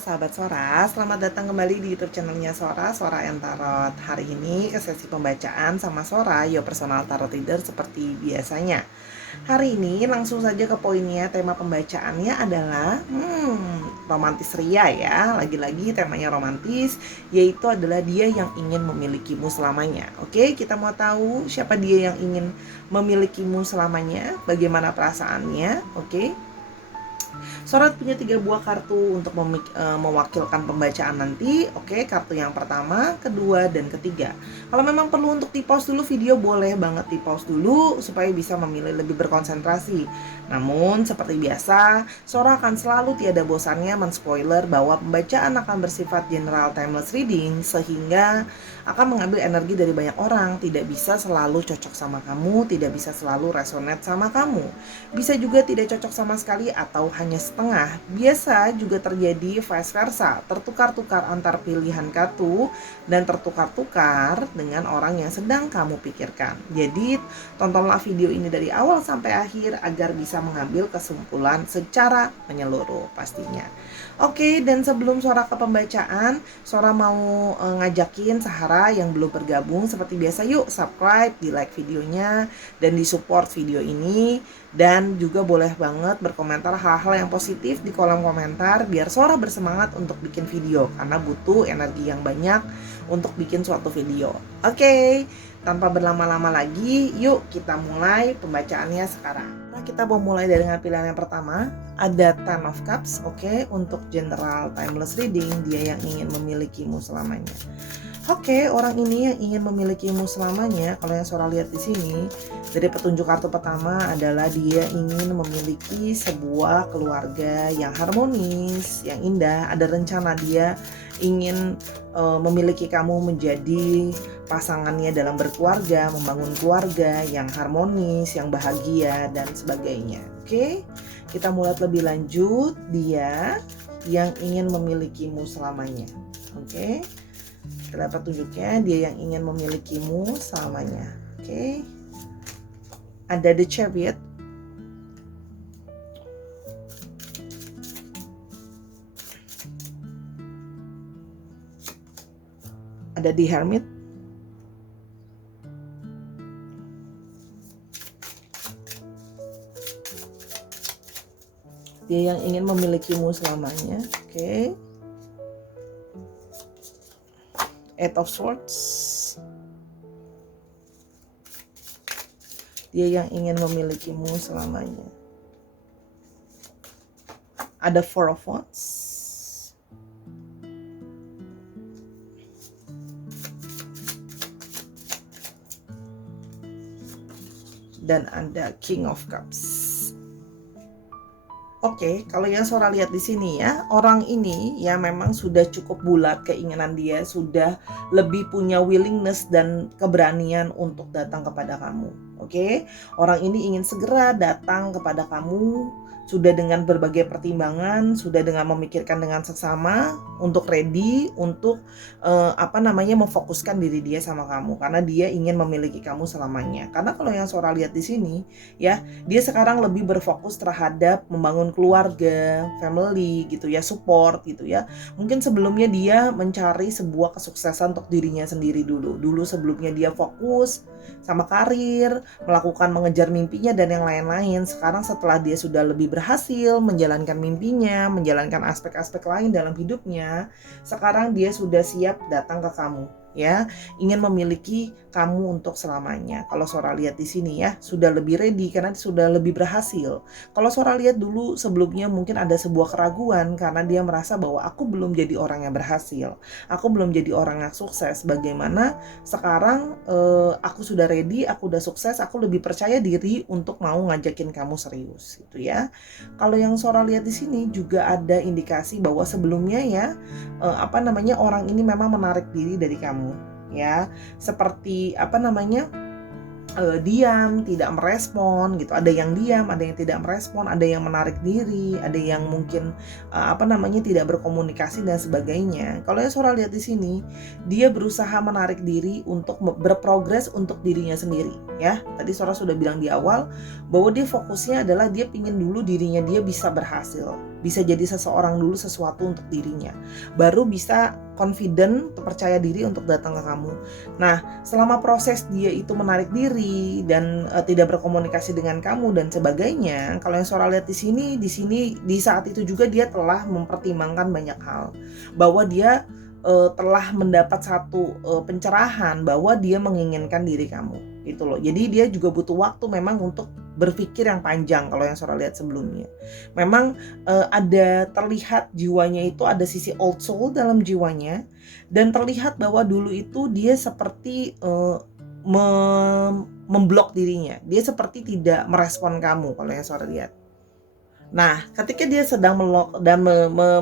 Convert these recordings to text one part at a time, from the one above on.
sahabat Sora, selamat datang kembali di YouTube channelnya Sora, Sora and Tarot. Hari ini ke sesi pembacaan sama Sora, your personal tarot reader seperti biasanya. Hari ini langsung saja ke poinnya, tema pembacaannya adalah romantis ria ya. Lagi-lagi temanya romantis, yaitu adalah dia yang ingin memilikimu selamanya. Oke, kita mau tahu siapa dia yang ingin memilikimu selamanya, bagaimana perasaannya, oke? Sorot punya 3 buah kartu untuk mewakilkan pembacaan nanti. Oke, kartu yang pertama, kedua, dan ketiga. Kalau memang perlu untuk di-pause dulu video, boleh banget di-pause dulu supaya bisa memilih lebih berkonsentrasi. Namun, seperti biasa, Sora akan selalu tiada bosannya men-spoiler bahwa pembacaan akan bersifat general timeless reading, sehingga akan mengambil energi dari banyak orang. Tidak bisa selalu cocok sama kamu, tidak bisa selalu resonate sama kamu. Bisa juga tidak cocok sama sekali atau hanya setengah. Biasa juga terjadi vice versa, tertukar-tukar antar pilihan kartu dan tertukar-tukar dengan orang yang sedang kamu pikirkan. Jadi, tontonlah video ini dari awal sampai akhir agar bisa mengambil kesimpulan secara menyeluruh pastinya. Oke, dan sebelum Sora ke pembacaan, Sora mau ngajakin Sahara yang belum bergabung seperti biasa, yuk subscribe, di like videonya, dan di support video ini. Dan juga boleh banget berkomentar hal-hal yang positif di kolom komentar biar Sora bersemangat untuk bikin video, karena butuh energi yang banyak untuk bikin suatu video. Oke, tanpa berlama-lama lagi, yuk kita mulai pembacaannya sekarang. Nah, kita mau mulai dari pilihan yang pertama, ada Ten of Cups. Oke, untuk general timeless reading, dia yang ingin memilikimu selamanya. Oke, orang ini yang ingin memilikimu selamanya. Kalau yang Sora lihat di sini, dari petunjuk kartu pertama adalah dia ingin memiliki sebuah keluarga yang harmonis, yang indah. Ada rencana dia ingin memiliki kamu menjadi pasangannya dalam berkeluarga, membangun keluarga yang harmonis, yang bahagia, dan sebagainya. Oke, kita mulai lebih lanjut. Dia yang ingin memilikimu selamanya. Oke, kita dapat tunjuknya, dia yang ingin memilikimu selamanya. Oke, ada The Chariot, ada The Hermit, dia yang ingin memilikimu selamanya. Oke, Eight of Swords, dia yang ingin memilikimu selamanya. Ada Four of Wands, dan ada King of Cups. Oke, kalau yang Sora lihat di sini ya, orang ini ya memang sudah cukup bulat keinginan dia, sudah lebih punya willingness dan keberanian untuk datang kepada kamu. Oke, orang ini ingin segera datang kepada kamu, sudah dengan berbagai pertimbangan, sudah dengan memikirkan dengan seksama untuk ready untuk memfokuskan diri dia sama kamu, karena dia ingin memiliki kamu selamanya. Karena kalau yang Sora lihat di sini ya, dia sekarang lebih berfokus terhadap membangun keluarga, family gitu ya, support gitu ya. Mungkin sebelumnya dia mencari sebuah kesuksesan untuk dirinya sendiri dulu. Dulu sebelumnya dia fokus sama karir, melakukan mengejar mimpinya dan yang lain-lain. Sekarang setelah dia sudah lebih berhasil menjalankan mimpinya, menjalankan aspek-aspek lain dalam hidupnya, sekarang dia sudah siap datang ke kamu ya, ingin memiliki kamu untuk selamanya. Kalau Sora lihat di sini ya, sudah lebih ready karena sudah lebih berhasil. Kalau Sora lihat dulu sebelumnya mungkin ada sebuah keraguan karena dia merasa bahwa aku belum jadi orang yang berhasil, aku belum jadi orang yang sukses. Bagaimana sekarang aku sudah ready, aku udah sukses, aku lebih percaya diri untuk mau ngajakin kamu serius gitu ya. Kalau yang Sora lihat di sini juga ada indikasi bahwa sebelumnya ya orang ini memang menarik diri dari kamu ya, seperti diam, tidak merespon gitu. Ada yang diam, ada yang tidak merespon, ada yang menarik diri, ada yang mungkin tidak berkomunikasi dan sebagainya. Kalau yang Sora lihat di sini, dia berusaha menarik diri untuk berprogres untuk dirinya sendiri, ya. Tadi Sora sudah bilang di awal bahwa dia fokusnya adalah dia pingin dulu dirinya dia bisa berhasil, bisa jadi seseorang dulu, sesuatu untuk dirinya, baru bisa confident, percaya diri untuk datang ke kamu. Nah, selama proses dia itu menarik diri dan tidak berkomunikasi dengan kamu dan sebagainya, kalau yang Sora lihat di sini di saat itu juga dia telah mempertimbangkan banyak hal, bahwa dia telah mendapat satu pencerahan bahwa dia menginginkan diri kamu, gitu loh. Jadi dia juga butuh waktu memang untuk berpikir yang panjang. Kalau yang Sora lihat sebelumnya, memang ada terlihat jiwanya itu, ada sisi old soul dalam jiwanya, dan terlihat bahwa dulu itu dia seperti memblok dirinya, dia seperti tidak merespon kamu kalau yang Sora lihat. Nah, ketika dia sedang melok dan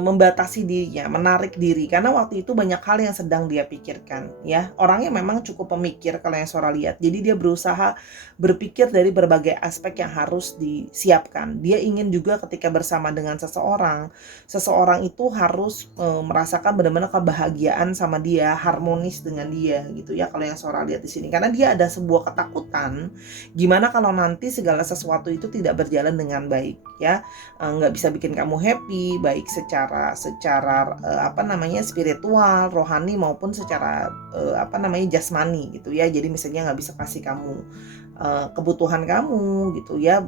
membatasi dirinya, menarik diri, karena waktu itu banyak hal yang sedang dia pikirkan, ya. Orangnya memang cukup pemikir kalau yang Sora lihat. Jadi dia berusaha berpikir dari berbagai aspek yang harus disiapkan. Dia ingin juga ketika bersama dengan seseorang, seseorang itu harus merasakan benar-benar kebahagiaan sama dia, harmonis dengan dia, gitu ya. Kalau yang Sora lihat di sini, karena dia ada sebuah ketakutan, gimana kalau nanti segala sesuatu itu tidak berjalan dengan baik, ya. Nggak bisa bikin kamu happy, baik secara spiritual, rohani, maupun secara jasmani gitu ya. Jadi misalnya nggak bisa kasih kamu kebutuhan kamu gitu ya,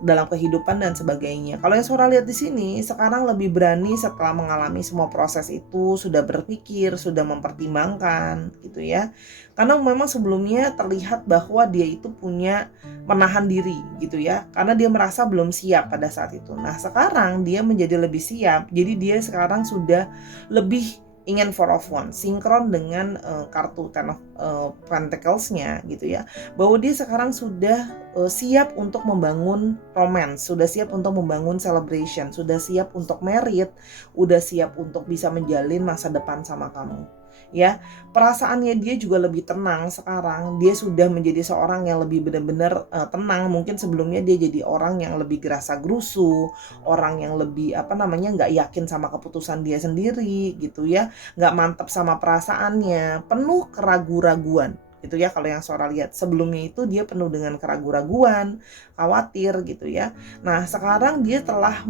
dalam kehidupan dan sebagainya. Kalau yang Sora lihat di sini, sekarang lebih berani setelah mengalami semua proses itu, sudah berpikir, sudah mempertimbangkan gitu ya. Karena memang sebelumnya terlihat bahwa dia itu punya menahan diri gitu ya, karena dia merasa belum siap pada saat itu. Nah, sekarang dia menjadi lebih siap. Jadi dia sekarang sudah lebih ingin four of one, sinkron dengan kartu Ten of Pentacles-nya gitu ya, bahwa dia sekarang sudah siap untuk membangun romance, sudah siap untuk membangun celebration, sudah siap untuk married, udah siap untuk bisa menjalin masa depan sama kamu. Ya, perasaannya dia juga lebih tenang sekarang. Dia sudah menjadi seorang yang lebih benar-benar tenang. Mungkin sebelumnya dia jadi orang yang lebih gerasa gerusu, orang yang lebih nggak yakin sama keputusan dia sendiri gitu ya, nggak mantap sama perasaannya, penuh keraguan-raguan gitu ya. Kalau yang Sora lihat sebelumnya itu dia penuh dengan keraguan-raguan, khawatir gitu ya. Nah, sekarang dia telah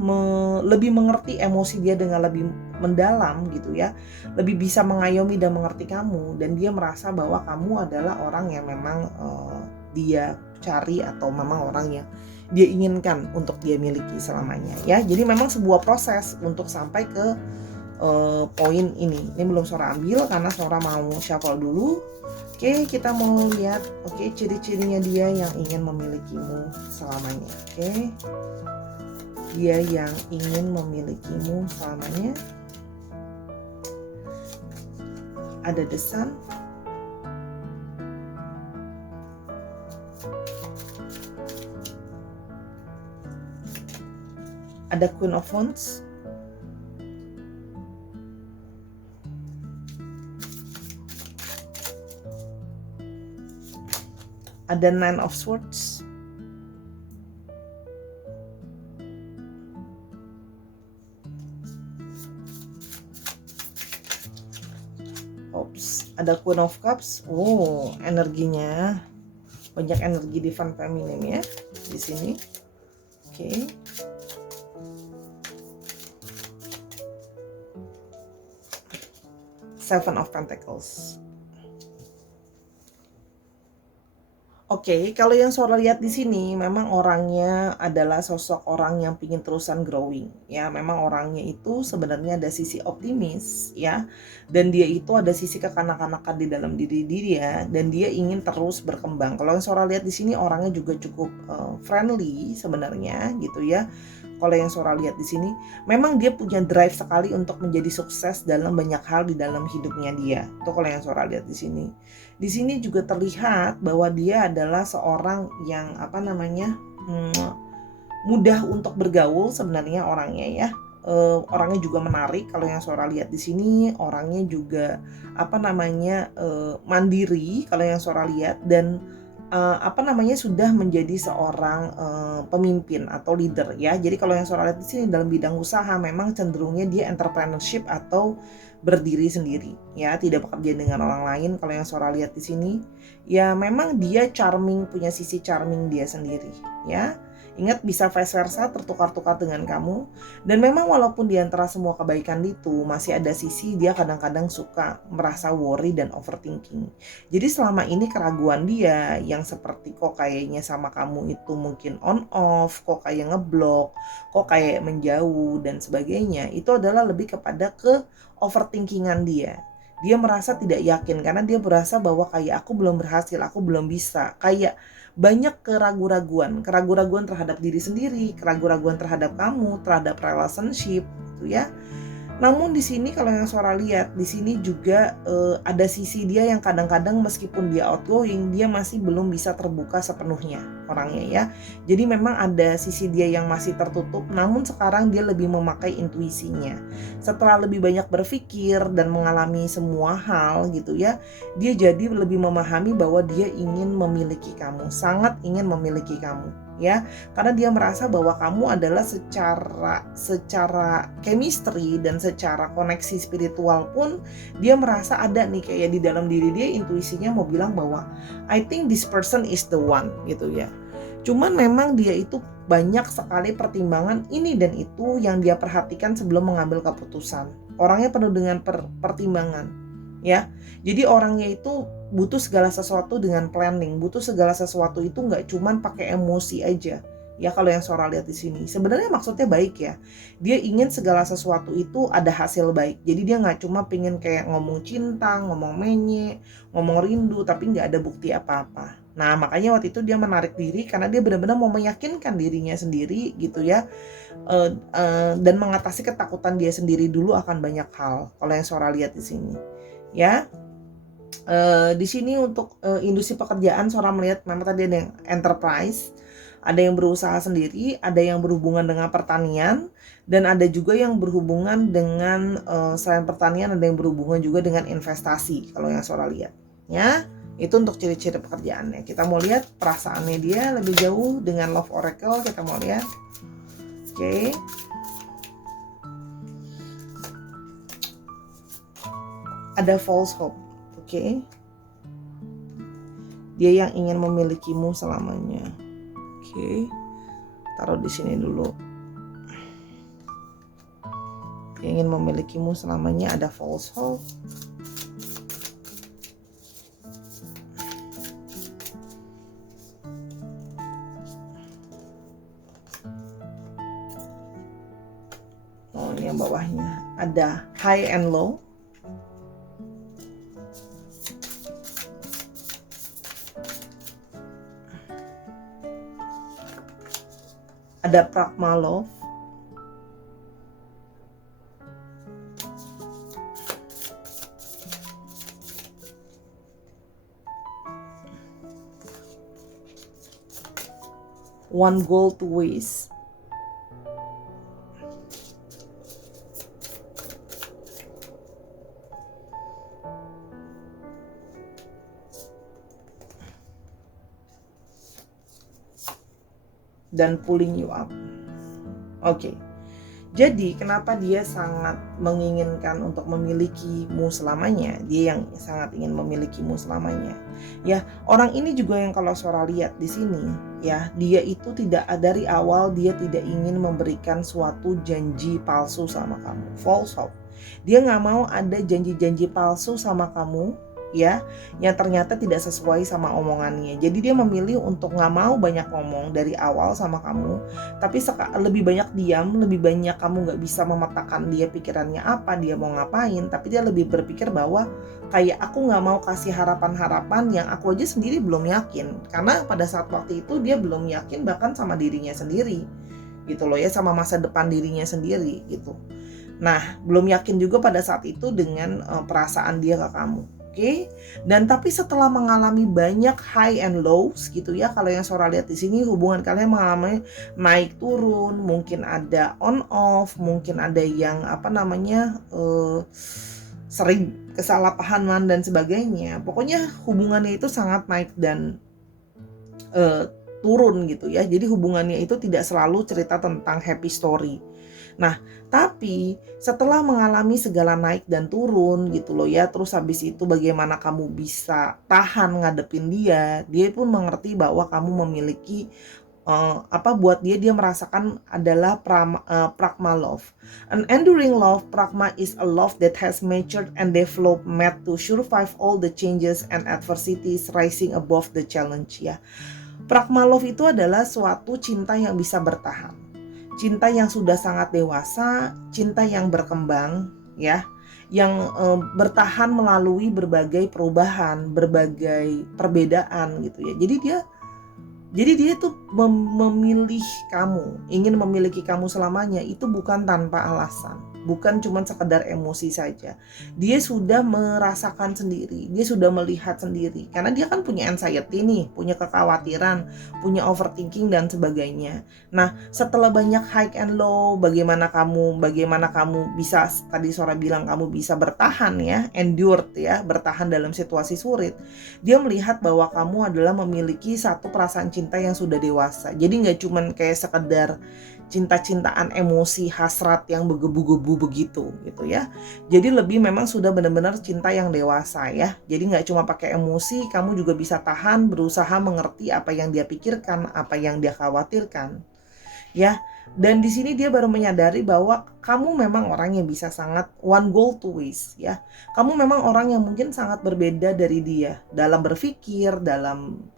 lebih mengerti emosi dia dengan lebih mendalam gitu ya, lebih bisa mengayomi dan mengerti kamu, dan dia merasa bahwa kamu adalah orang yang memang dia cari, atau memang orang yang dia inginkan untuk dia miliki selamanya ya. Jadi memang sebuah proses untuk sampai ke poin ini. Ini belum Sora ambil karena Sora mau shuffle dulu. Oke, kita mau lihat ciri-cirinya dia yang ingin memilikimu selamanya. Oke. Dia yang ingin memilikimu selamanya. Ada The Sun. Ada Queen of Wands. Ada Nine of Swords. Ada Queen of Cups. Oh, energinya banyak, energi divine feminine ya di sini. Oke. Seven of Pentacles. Oke, kalau yang Sora lihat di sini memang orangnya adalah sosok orang yang ingin terusan growing ya. Memang orangnya itu sebenarnya ada sisi optimis ya, dan dia itu ada sisi kekanak-kanakan di dalam diri dia, dan dia ingin terus berkembang. Kalau yang Sora lihat di sini orangnya juga cukup friendly sebenarnya gitu ya. Kalau yang Sora lihat di sini, memang dia punya drive sekali untuk menjadi sukses dalam banyak hal di dalam hidupnya dia. Itu kalau yang Sora lihat di sini. Di sini juga terlihat bahwa dia adalah seorang yang mudah untuk bergaul sebenarnya orangnya ya. Orangnya juga menarik. Kalau yang Sora lihat di sini, orangnya juga mandiri kalau yang Sora lihat, dan sudah menjadi seorang pemimpin atau leader ya. Jadi kalau yang Sora lihat di sini dalam bidang usaha memang cenderungnya dia entrepreneurship atau berdiri sendiri ya, tidak bekerja dengan orang lain. Kalau yang Sora lihat di sini ya memang dia charming, punya sisi charming dia sendiri ya. Ingat, bisa vice versa, tertukar-tukar dengan kamu. Dan memang walaupun di antara semua kebaikan itu masih ada sisi dia kadang-kadang suka merasa worry dan overthinking. Jadi selama ini keraguan dia yang seperti kok kayaknya sama kamu itu mungkin on off, kok kayak ngeblok, kok kayak menjauh dan sebagainya, itu adalah lebih kepada ke overthinkingan dia. Dia merasa tidak yakin karena dia berasa bahwa kayak aku belum berhasil, aku belum bisa. Kayak banyak keraguan-raguan terhadap diri sendiri, keraguan-raguan terhadap kamu, terhadap relationship gitu ya. Namun di sini kalau yang Sora lihat, di sini juga ada sisi dia yang kadang-kadang meskipun dia outgoing, dia masih belum bisa terbuka sepenuhnya orangnya ya. Jadi memang ada sisi dia yang masih tertutup, namun sekarang dia lebih memakai intuisinya. Setelah lebih banyak berpikir dan mengalami semua hal gitu ya, dia jadi lebih memahami bahwa dia ingin memiliki kamu, sangat ingin memiliki kamu ya, karena dia merasa bahwa kamu adalah secara chemistry dan secara koneksi spiritual pun dia merasa ada nih kayak di dalam diri dia intuisinya mau bilang bahwa I think this person is the one gitu ya. Cuman memang dia itu banyak sekali pertimbangan ini dan itu yang dia perhatikan sebelum mengambil keputusan. Orangnya penuh dengan pertimbangan ya. Jadi orangnya itu butuh segala sesuatu dengan planning, butuh segala sesuatu itu nggak cuman pakai emosi aja. Ya kalau yang Sora lihat di sini, sebenarnya maksudnya baik ya. Dia ingin segala sesuatu itu ada hasil baik. Jadi dia nggak cuma pengen kayak ngomong cinta, ngomong menye, ngomong rindu, tapi nggak ada bukti apa-apa. Nah makanya waktu itu dia menarik diri karena dia benar-benar mau meyakinkan dirinya sendiri gitu ya. Dan mengatasi ketakutan dia sendiri dulu akan banyak hal. Kalau yang Sora lihat di sini, ya. Di sini untuk industri pekerjaan Sora melihat memang tadi ada yang enterprise, ada yang berusaha sendiri, ada yang berhubungan dengan pertanian, dan ada juga yang berhubungan dengan selain pertanian ada yang berhubungan juga dengan investasi kalau yang Sora lihat ya. Itu untuk ciri-ciri pekerjaannya. Kita mau lihat perasaannya dia lebih jauh dengan Love Oracle, kita mau lihat. Oke. Ada false hope. Oke. Dia yang ingin memilikimu selamanya. Oke. Taruh di sini dulu. Dia ingin memilikimu selamanya, ada false hope. Oh, ini yang bawahnya. Ada high and low. Ada pragma love. One goal to waste. Dan pulling you up. Oke. Jadi kenapa dia sangat menginginkan untuk memilikimu selamanya? Dia yang sangat ingin memilikimu selamanya. Ya, orang ini juga yang kalau Sora lihat di sini, ya, dia itu tidak dari awal dia tidak ingin memberikan suatu janji palsu sama kamu. False hope. Dia nggak mau ada janji-janji palsu sama kamu, ya, yang ternyata tidak sesuai sama omongannya. Jadi dia memilih untuk nggak mau banyak ngomong dari awal sama kamu, tapi lebih banyak diam, lebih banyak kamu nggak bisa memetakan dia pikirannya apa, dia mau ngapain, tapi dia lebih berpikir bahwa kayak aku nggak mau kasih harapan-harapan yang aku aja sendiri belum yakin, karena pada saat waktu itu dia belum yakin bahkan sama dirinya sendiri gitu loh ya, sama masa depan dirinya sendiri gitu. Nah belum yakin juga pada saat itu dengan perasaan dia ke kamu. Oke. Dan tapi setelah mengalami banyak high and lows gitu ya, kalau yang Sora lihat di sini hubungan kalian mengalami naik turun, mungkin ada on off, mungkin ada yang sering kesalahpahaman dan sebagainya. Pokoknya hubungannya itu sangat naik dan eh, turun gitu ya. Jadi hubungannya itu tidak selalu cerita tentang happy story. Nah, tapi setelah mengalami segala naik dan turun gitu loh ya, terus habis itu bagaimana kamu bisa tahan ngadepin dia, dia pun mengerti bahwa kamu memiliki buat dia merasakan adalah pragma love. An enduring love, pragma is a love that has matured and developed made to survive all the changes and adversities, rising above the challenge ya. Pragma love itu adalah suatu cinta yang bisa bertahan. Cinta yang sudah sangat dewasa, cinta yang berkembang ya, yang bertahan melalui berbagai perubahan, berbagai perbedaan gitu ya. Jadi dia tuh memilih kamu, ingin memiliki kamu selamanya, itu bukan tanpa alasan, bukan cuma sekedar emosi saja. Dia sudah merasakan sendiri, dia sudah melihat sendiri, karena dia kan punya anxiety nih, punya kekhawatiran, punya overthinking dan sebagainya. Nah, setelah banyak high and low, bagaimana kamu bisa, tadi Sora bilang kamu bisa bertahan ya, endured ya, bertahan dalam situasi sulit. Dia melihat bahwa kamu adalah memiliki satu perasaan cinta yang sudah dewasa. Jadi nggak cuman kayak sekedar cinta-cintaan emosi hasrat yang bergebu-gebu begitu gitu ya. Jadi lebih memang sudah benar-benar cinta yang dewasa ya. Jadi nggak cuma pakai emosi, kamu juga bisa tahan, berusaha mengerti apa yang dia pikirkan, apa yang dia khawatirkan ya. Dan di sini dia baru menyadari bahwa kamu memang orang yang bisa sangat one goal to waste ya. Kamu memang orang yang mungkin sangat berbeda dari dia dalam berpikir, dalam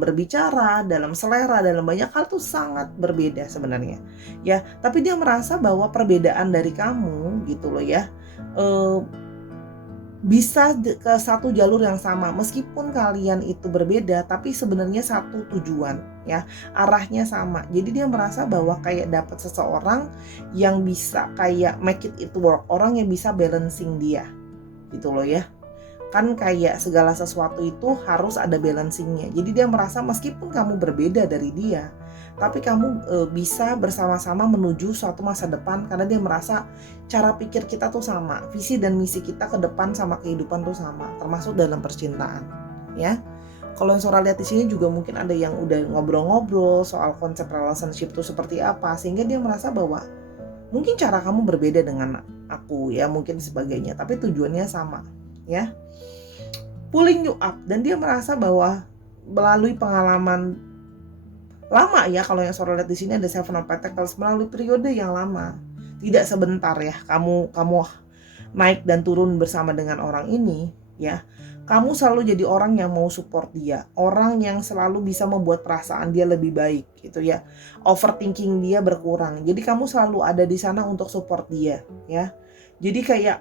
berbicara, dalam selera, dalam banyak hal tuh sangat berbeda sebenarnya ya. Tapi dia merasa bahwa perbedaan dari kamu gitu loh ya, bisa ke satu jalur yang sama, meskipun kalian itu berbeda tapi sebenarnya satu tujuan ya, arahnya sama. Jadi dia merasa bahwa kayak dapat seseorang yang bisa kayak make it work, orang yang bisa balancing dia gitu loh ya. Kan kayak segala sesuatu itu harus ada balancingnya. Jadi dia merasa meskipun kamu berbeda dari dia, tapi kamu bisa bersama-sama menuju suatu masa depan, karena dia merasa cara pikir kita tuh sama, visi dan misi kita ke depan sama kehidupan tuh sama, termasuk dalam percintaan ya. Kalau yang Sora lihat di sini juga mungkin ada yang udah ngobrol-ngobrol soal konsep relationship tuh seperti apa, sehingga dia merasa bahwa mungkin cara kamu berbeda dengan aku ya, mungkin sebagainya, tapi tujuannya sama ya, pulling you up. Dan dia merasa bahwa melalui pengalaman lama ya, kalau yang Sora lihat di sini ada Seven of Pentacles, melalui periode yang lama, tidak sebentar ya, kamu naik dan turun bersama dengan orang ini ya. Kamu selalu jadi orang yang mau support dia, orang yang selalu bisa membuat perasaan dia lebih baik gitu ya. Overthinking dia berkurang. Jadi kamu selalu ada di sana untuk support dia ya. Jadi kayak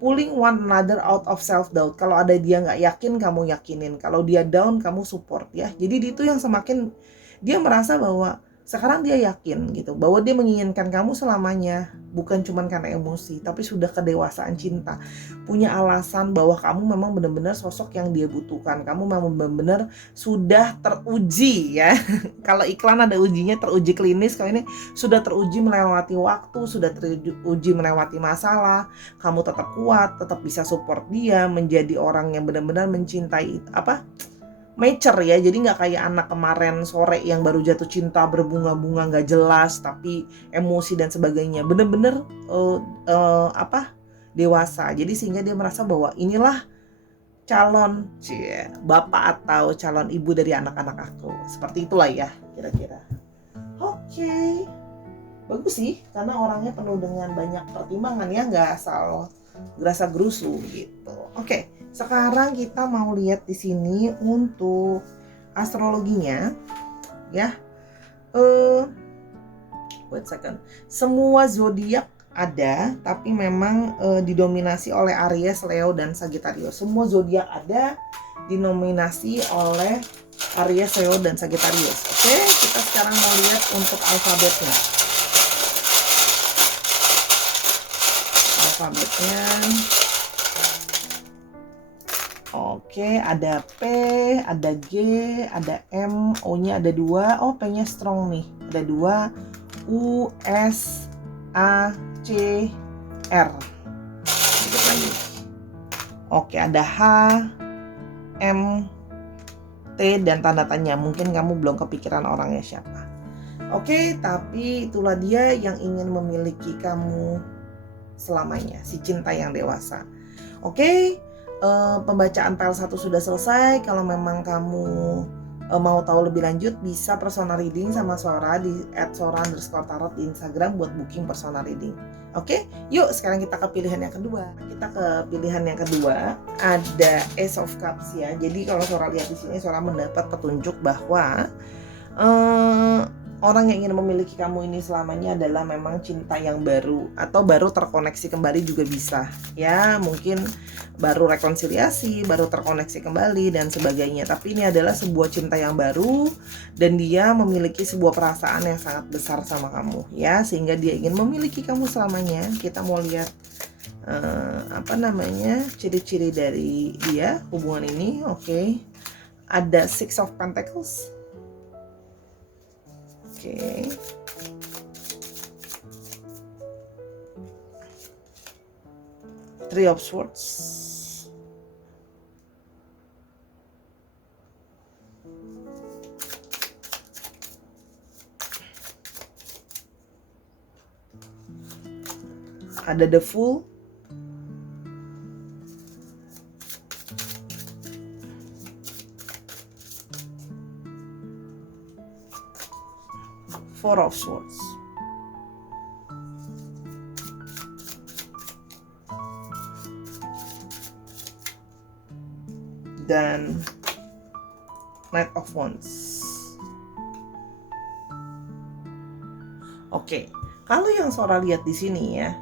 pulling one another out of self doubt. Kalau ada dia nggak yakin, kamu yakinin. Kalau dia down, kamu support ya. Jadi itu yang semakin dia merasa bahwa sekarang dia yakin gitu, bahwa dia menginginkan kamu selamanya, bukan cuma karena emosi, tapi sudah kedewasaan cinta, punya alasan bahwa kamu memang benar-benar sosok yang dia butuhkan, kamu memang benar-benar sudah teruji ya. Kalau iklan ada ujinya, teruji klinis, kalau ini sudah teruji melewati waktu, sudah teruji melewati masalah, kamu tetap kuat, tetap bisa support dia, menjadi orang yang benar-benar mencintai mature ya. Jadi nggak kayak anak kemarin sore yang baru jatuh cinta berbunga-bunga nggak jelas tapi emosi dan sebagainya, bener-bener dewasa. Jadi sehingga dia merasa bahwa inilah calon bapak atau calon ibu dari anak-anak aku, seperti itulah ya kira-kira. Oke. Bagus sih, karena orangnya penuh dengan banyak pertimbangan ya, nggak asal gerasa gerusu gitu. Oke. Sekarang kita mau lihat di sini untuk astrologinya ya. Wait second. Semua zodiak ada, tapi memang didominasi oleh Aries, Leo dan Sagittarius. Semua zodiak ada, dinominasi oleh Aries, Leo dan Sagittarius. Oke, kita sekarang mau lihat untuk alfabetnya. Oke, ada P, ada G, ada M, O-nya ada 2. Oh, P-nya strong nih. Ada 2. U, S, A, C, R. Oke, ada H, M, T, T dan tanda tanya. Mungkin kamu belum kepikiran orangnya siapa. Oke, tapi itulah dia yang ingin memiliki kamu selamanya, si cinta yang dewasa. Oke, pembacaan PL1 sudah selesai. Kalau memang kamu mau tahu lebih lanjut, bisa personal reading sama Sora di @sora_tarot di Instagram buat booking personal reading. Oke, yuk sekarang kita ke pilihan yang kedua. Ada Ace of Cups ya. Jadi kalau Sora lihat di sini, Sora mendapat petunjuk bahwa orang yang ingin memiliki kamu ini selamanya adalah memang cinta yang baru atau baru terkoneksi kembali juga bisa ya, mungkin baru rekonsiliasi, baru terkoneksi kembali dan sebagainya. Tapi ini adalah sebuah cinta yang baru dan dia memiliki sebuah perasaan yang sangat besar sama kamu ya, sehingga dia ingin memiliki kamu selamanya. Kita mau lihat ciri-ciri dari dia hubungan ini. Oke. Ada Six of Pentacles. Oke. Three of Swords. Ada The Fool. Four of Swords. Dan Knight of Wands. Oke, kalau yang Sora lihat di sini ya,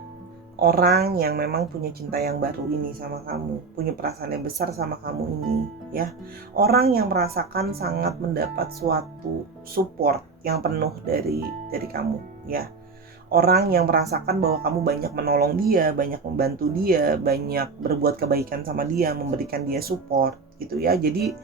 orang yang memang punya cinta yang baru ini sama kamu, punya perasaan yang besar sama kamu ini ya, orang yang merasakan sangat mendapat suatu support yang penuh dari kamu ya, orang yang merasakan bahwa kamu banyak menolong dia, banyak membantu dia, banyak berbuat kebaikan sama dia, memberikan dia support gitu ya. Jadi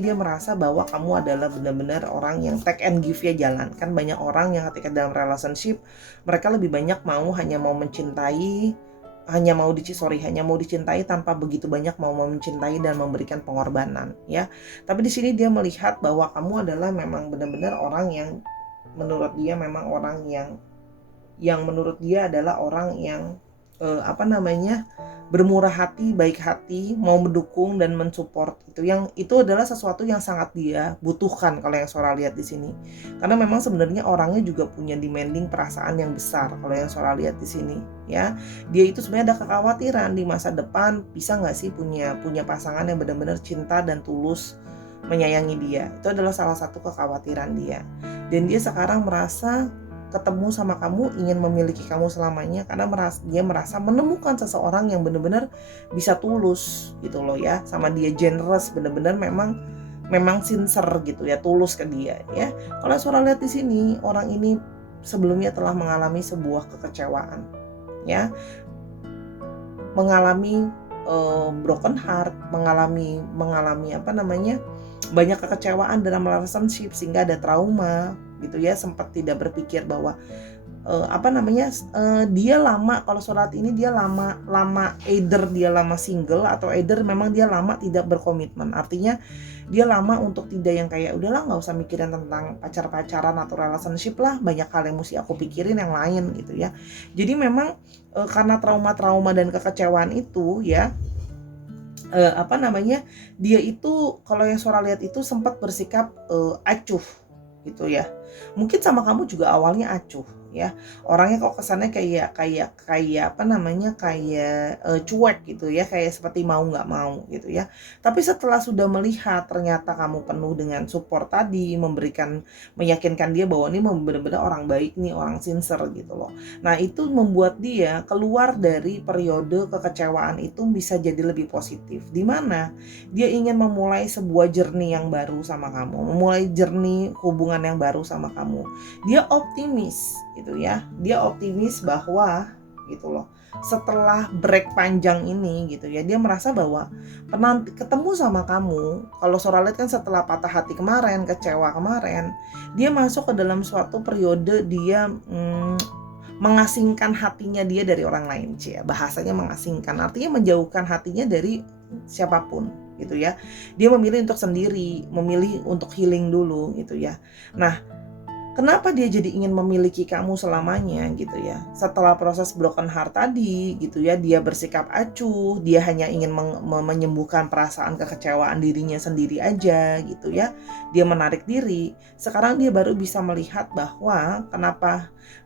dia merasa bahwa kamu adalah benar-benar orang yang take and give ya jalan. Kan banyak orang yang ketika dalam relationship mereka lebih banyak hanya mau mencintai, hanya mau dicintai tanpa begitu banyak mau mencintai dan memberikan pengorbanan ya. Tapi di sini dia melihat bahwa kamu adalah memang benar-benar orang yang menurut dia memang orang yang menurut dia adalah orang yang bermurah hati, baik hati, mau mendukung dan mensupport itu adalah sesuatu yang sangat dia butuhkan kalau yang Sora lihat di sini. Karena memang sebenarnya orangnya juga punya demanding perasaan yang besar kalau yang Sora lihat di sini ya. Dia itu sebenarnya ada kekhawatiran di masa depan bisa nggak sih punya pasangan yang benar-benar cinta dan tulus menyayangi dia. Itu adalah salah satu kekhawatiran dia. Dan dia sekarang merasa ketemu sama kamu, ingin memiliki kamu selamanya karena dia merasa menemukan seseorang yang benar-benar bisa tulus gitu loh ya, sama dia generous, benar-benar memang sincere gitu ya, tulus ke dia ya. Kalau Sora lihat di sini, orang ini sebelumnya telah mengalami sebuah kekecewaan ya, mengalami broken heart, mengalami banyak kekecewaan dalam relationship sehingga ada trauma gitu ya, sempat tidak berpikir bahwa dia lama, kalau Sora ini dia lama either dia lama single atau either memang dia lama tidak berkomitmen. Artinya dia lama untuk tidak yang kayak udahlah nggak usah mikirin tentang pacaran atau relationship lah, banyak hal yang mesti aku pikirin yang lain gitu ya. Jadi memang karena trauma dan kekecewaan itu ya, dia itu kalau yang Sora lihat itu sempat bersikap acuh gitu ya. Mungkin sama kamu juga awalnya acuh ya, orangnya kok kesannya kayak cuek gitu ya, kayak seperti mau nggak mau gitu ya. Tapi setelah sudah melihat ternyata kamu penuh dengan support tadi, meyakinkan dia bahwa ini benar-benar orang baik nih, orang sincere gitu loh. Nah itu membuat dia keluar dari periode kekecewaan itu bisa jadi lebih positif, dimana dia ingin memulai sebuah journey yang baru sama kamu, memulai journey hubungan yang baru sama kamu. Dia optimis gitu ya, dia optimis bahwa gitu loh, setelah break panjang ini gitu ya, dia merasa bahwa pernah ketemu sama kamu. Kalau Sora lihat kan setelah patah hati kemarin, kecewa kemarin, dia masuk ke dalam suatu periode dia mengasingkan hatinya dia dari orang lain, bahasanya mengasingkan, artinya menjauhkan hatinya dari siapapun gitu ya. Dia memilih untuk sendiri, memilih untuk healing dulu gitu ya. Nah, kenapa dia jadi ingin memiliki kamu selamanya gitu ya? Setelah proses broken heart tadi gitu ya, dia bersikap acuh, dia hanya ingin menyembuhkan perasaan kekecewaan dirinya sendiri aja gitu ya. Dia menarik diri. Sekarang dia baru bisa melihat bahwa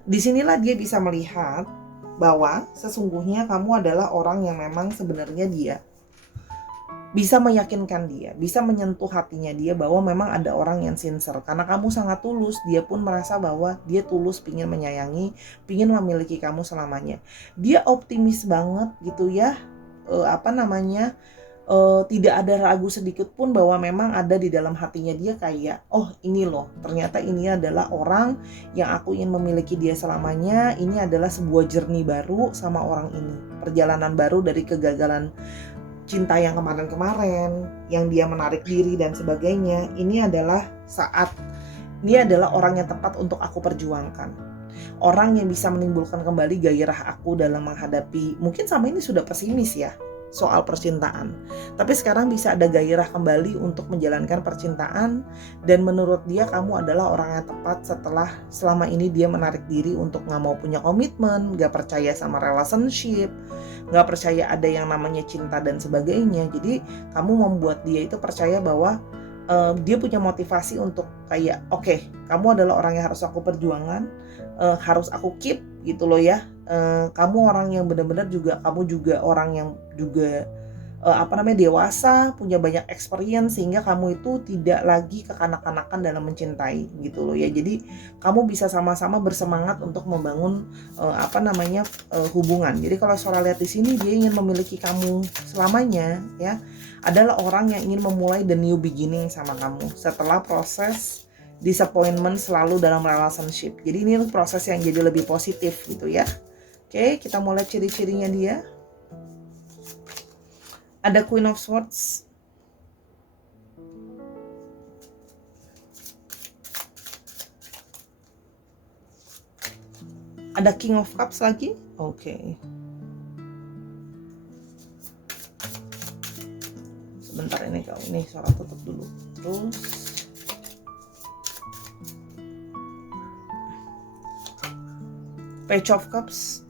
disinilah dia bisa melihat bahwa sesungguhnya kamu adalah orang yang memang sebenarnya dia bisa meyakinkan dia, bisa menyentuh hatinya dia bahwa memang ada orang yang sincere. Karena kamu sangat tulus, dia pun merasa bahwa dia tulus pingin menyayangi, pingin memiliki kamu selamanya. Dia optimis banget gitu ya, tidak ada ragu sedikit pun bahwa memang ada di dalam hatinya dia kayak, oh ini loh, ternyata ini adalah orang yang aku ingin memiliki dia selamanya. Ini adalah sebuah journey baru sama orang ini, perjalanan baru dari kegagalan cinta yang kemarin-kemarin, yang dia menarik diri dan sebagainya. Ini adalah orang yang tepat untuk aku perjuangkan. Orang yang bisa menimbulkan kembali gairah aku dalam menghadapi, mungkin sama ini sudah pesimis ya soal percintaan, tapi sekarang bisa ada gairah kembali untuk menjalankan percintaan. Dan menurut dia kamu adalah orang yang tepat setelah selama ini dia menarik diri untuk gak mau punya komitmen, gak percaya sama relationship, gak percaya ada yang namanya cinta dan sebagainya. Jadi kamu membuat dia itu percaya bahwa dia punya motivasi untuk kayak, oke, kamu adalah orang yang harus aku perjuangan, harus aku keep gitu loh ya. Kamu orang yang benar-benar juga, kamu juga orang yang juga dewasa, punya banyak experience, sehingga kamu itu tidak lagi kekanak-kanakan dalam mencintai gitu loh ya. Jadi kamu bisa sama-sama bersemangat untuk membangun hubungan. Jadi kalau Sora lihat di sini, dia ingin memiliki kamu selamanya ya. Adalah orang yang ingin memulai the new beginning sama kamu setelah proses disappointment selalu dalam relationship. Jadi ini proses yang jadi lebih positif gitu ya. Oke, kita mulai ciri-cirinya dia. Ada Queen of Swords. Ada King of Cups lagi. Oke. Sebentar ini kau, ini Sora tutup dulu. Terus Page of Cups.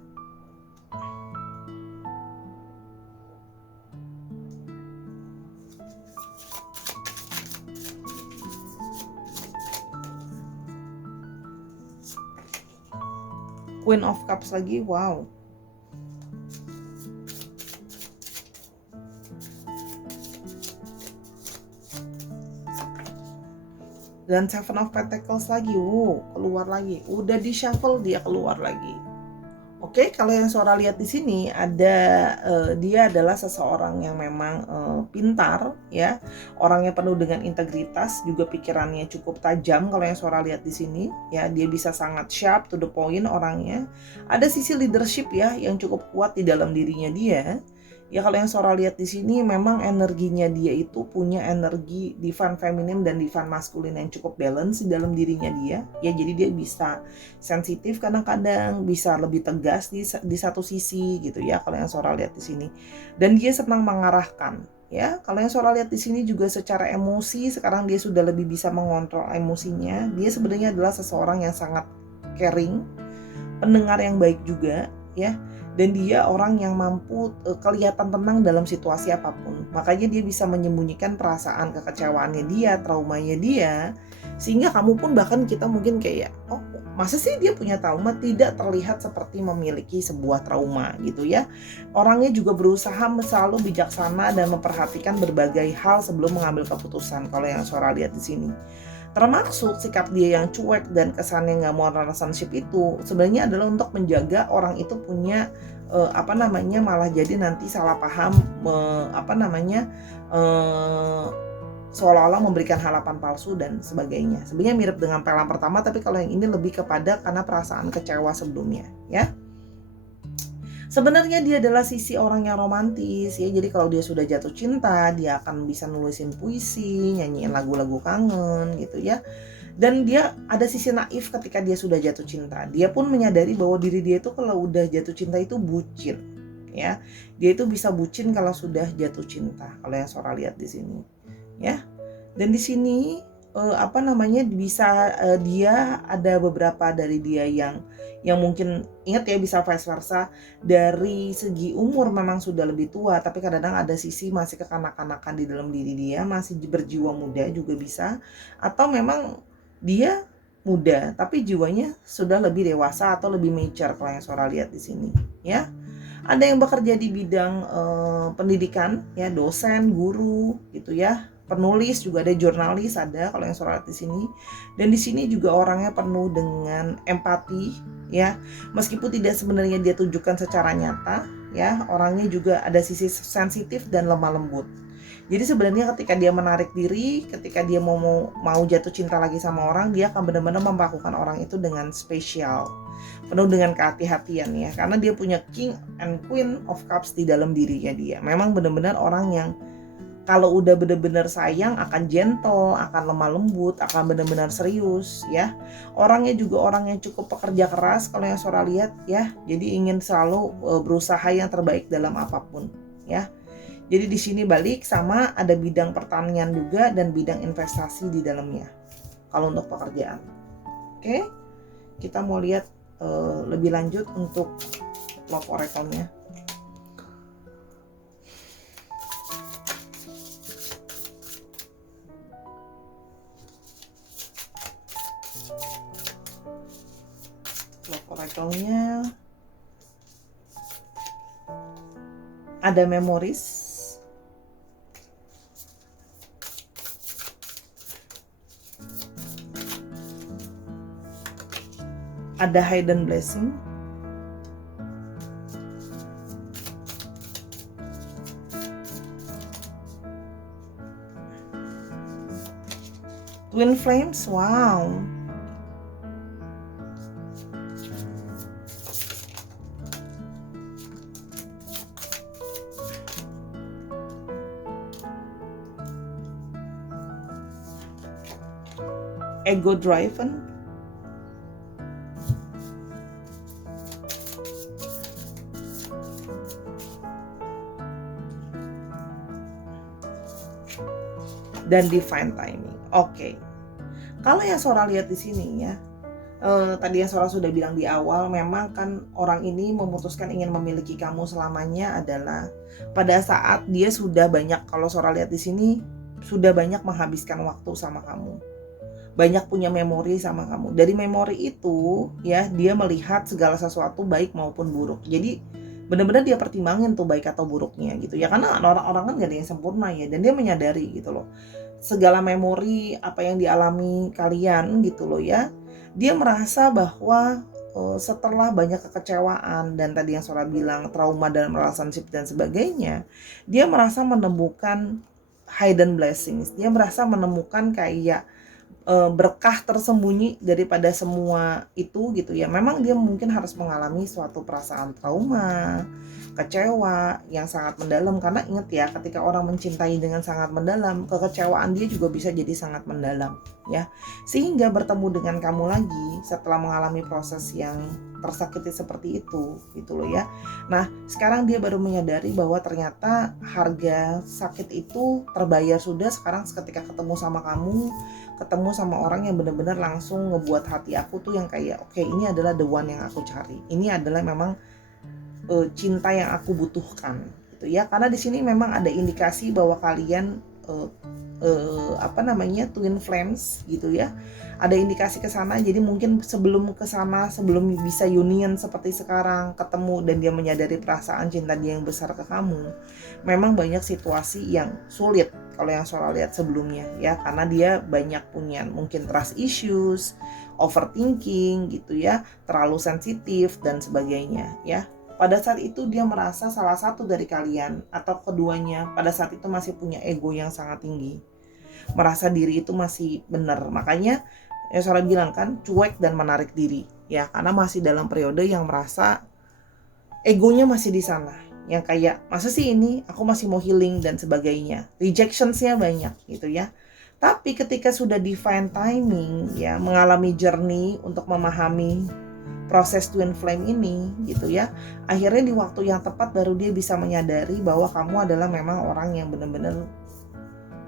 Queen of Cups lagi, wow. Dan Seven of Pentacles lagi, keluar lagi. Udah di shuffle dia keluar lagi. Oke, kalau yang Sora lihat di sini ada dia adalah seseorang yang memang pintar ya, orang yang penuh dengan integritas, juga pikirannya cukup tajam. Kalau yang Sora lihat di sini ya, dia bisa sangat sharp to the point orangnya. Ada sisi leadership ya yang cukup kuat di dalam dirinya dia. Ya kalau yang Sora lihat di sini memang energinya dia itu punya energi divine feminine dan divine masculine yang cukup balance di dalam dirinya dia. Ya jadi dia bisa sensitif kadang-kadang, bisa lebih tegas di satu sisi gitu ya kalau yang Sora lihat di sini. Dan dia senang mengarahkan. Ya, kalau yang Sora lihat di sini juga secara emosi sekarang dia sudah lebih bisa mengontrol emosinya. Dia sebenarnya adalah seseorang yang sangat caring, pendengar yang baik juga ya. Dan dia orang yang mampu kelihatan tenang dalam situasi apapun. Makanya dia bisa menyembunyikan perasaan kekecewaannya dia, traumanya dia, sehingga kamu pun bahkan kita mungkin kayak, oh masa sih dia punya trauma, tidak terlihat seperti memiliki sebuah trauma gitu ya. Orangnya juga berusaha selalu bijaksana dan memperhatikan berbagai hal sebelum mengambil keputusan. Kalau yang Sora lihat di sini, termasuk sikap dia yang cuek dan kesannya nggak mau relationship itu sebenarnya adalah untuk menjaga orang itu punya malah jadi nanti salah paham, seolah-olah memberikan harapan palsu dan sebagainya. Sebenarnya mirip dengan pelan pertama, tapi kalau yang ini lebih kepada karena perasaan kecewa sebelumnya ya. Sebenarnya dia adalah sisi orang yang romantis ya. Jadi kalau dia sudah jatuh cinta, dia akan bisa nulisin puisi, nyanyiin lagu-lagu kangen gitu ya. Dan dia ada sisi naif ketika dia sudah jatuh cinta. Dia pun menyadari bahwa diri dia itu kalau udah jatuh cinta itu bucin ya. Dia itu bisa bucin kalau sudah jatuh cinta, kalau yang Sora lihat di sini, ya. Dan di sini bisa dia ada beberapa dari dia yang mungkin ingat ya, bisa vice versa. Dari segi umur memang sudah lebih tua, tapi kadang-kadang ada sisi masih kekanak-kanakan di dalam diri dia, masih berjiwa muda juga bisa. Atau memang dia muda tapi jiwanya sudah lebih dewasa atau lebih mature kalau yang Sora lihat di sini, ya. Ada yang bekerja di bidang pendidikan, ya, dosen, guru gitu ya. Penulis juga ada, jurnalis ada kalau yang Sora lihat di sini. Dan di sini juga orangnya penuh dengan empati, ya. Meskipun tidak sebenarnya dia tunjukkan secara nyata, ya, orangnya juga ada sisi sensitif dan lemah lembut. Jadi sebenarnya ketika dia menarik diri, ketika dia mau jatuh cinta lagi sama orang, dia akan benar-benar memperlakukan orang itu dengan spesial, penuh dengan kehati-hatian, ya, karena dia punya King and Queen of Cups di dalam dirinya dia. Memang benar-benar orang yang kalau udah benar-benar sayang akan gentle, akan lemah lembut, akan benar-benar serius, ya. Orangnya juga orang yang cukup pekerja keras kalau yang Sora lihat, ya. Jadi ingin selalu berusaha yang terbaik dalam apapun, ya. Jadi di sini balik sama ada bidang pertanian juga dan bidang investasi di dalamnya. Kalau untuk pekerjaan. Oke. Kita mau lihat lebih lanjut untuk love oracle-nya. Love oracle-nya ada memories, ada hidden blessing, twin flames, wow. Ego driven, dan divine timing. Oke. Kalau yang Sora lihat di sini, ya, tadi yang Sora sudah bilang di awal, memang kan orang ini memutuskan ingin memiliki kamu selamanya adalah pada saat dia sudah banyak, kalau Sora lihat di sini, sudah banyak menghabiskan waktu sama kamu, banyak punya memori sama kamu. Dari memori itu, ya, dia melihat segala sesuatu baik maupun buruk. Jadi benar-benar dia pertimbangin tuh baik atau buruknya gitu ya, karena orang-orang kan gak ada yang sempurna, ya. Dan dia menyadari gitu loh, segala memori apa yang dialami kalian gitu loh, ya. Dia merasa bahwa setelah banyak kekecewaan dan tadi yang Sora bilang trauma dalam relationship dan sebagainya, dia merasa menemukan hidden blessings. Dia merasa menemukan kayak berkah tersembunyi daripada semua itu gitu ya. Memang dia mungkin harus mengalami suatu perasaan trauma, kecewa yang sangat mendalam, karena ingat ya, ketika orang mencintai dengan sangat mendalam, kekecewaan dia juga bisa jadi sangat mendalam, ya. Sehingga bertemu dengan kamu lagi setelah mengalami proses yang tersakiti seperti itu gitu loh, ya. Nah, sekarang dia baru menyadari bahwa ternyata harga sakit itu terbayar sudah sekarang ketika ketemu sama kamu, ketemu sama orang yang benar-benar langsung ngebuat hati aku tuh yang kayak oke, ini adalah the one yang aku cari. Ini adalah memang cinta yang aku butuhkan gitu ya. Karena di sini memang ada indikasi bahwa kalian twin flames gitu ya. Ada indikasi ke sana. Jadi mungkin sebelum ke sana, sebelum bisa union seperti sekarang, ketemu dan dia menyadari perasaan cinta dia yang besar ke kamu, memang banyak situasi yang sulit kalau yang Sora lihat sebelumnya, ya, karena dia banyak punya mungkin trust issues, overthinking gitu ya, terlalu sensitif dan sebagainya, ya. Pada saat itu dia merasa salah satu dari kalian atau keduanya pada saat itu masih punya ego yang sangat tinggi, merasa diri itu masih benar. Makanya ya Sora bilang kan, cuek dan menarik diri, ya, karena masih dalam periode yang merasa egonya masih di sana, yang kayak masa sih ini aku masih mau healing dan sebagainya, rejectionsnya banyak gitu ya. Tapi ketika sudah divine timing, ya, mengalami journey untuk memahami proses twin flame ini gitu ya. Akhirnya di waktu yang tepat baru dia bisa menyadari bahwa kamu adalah memang orang yang benar-benar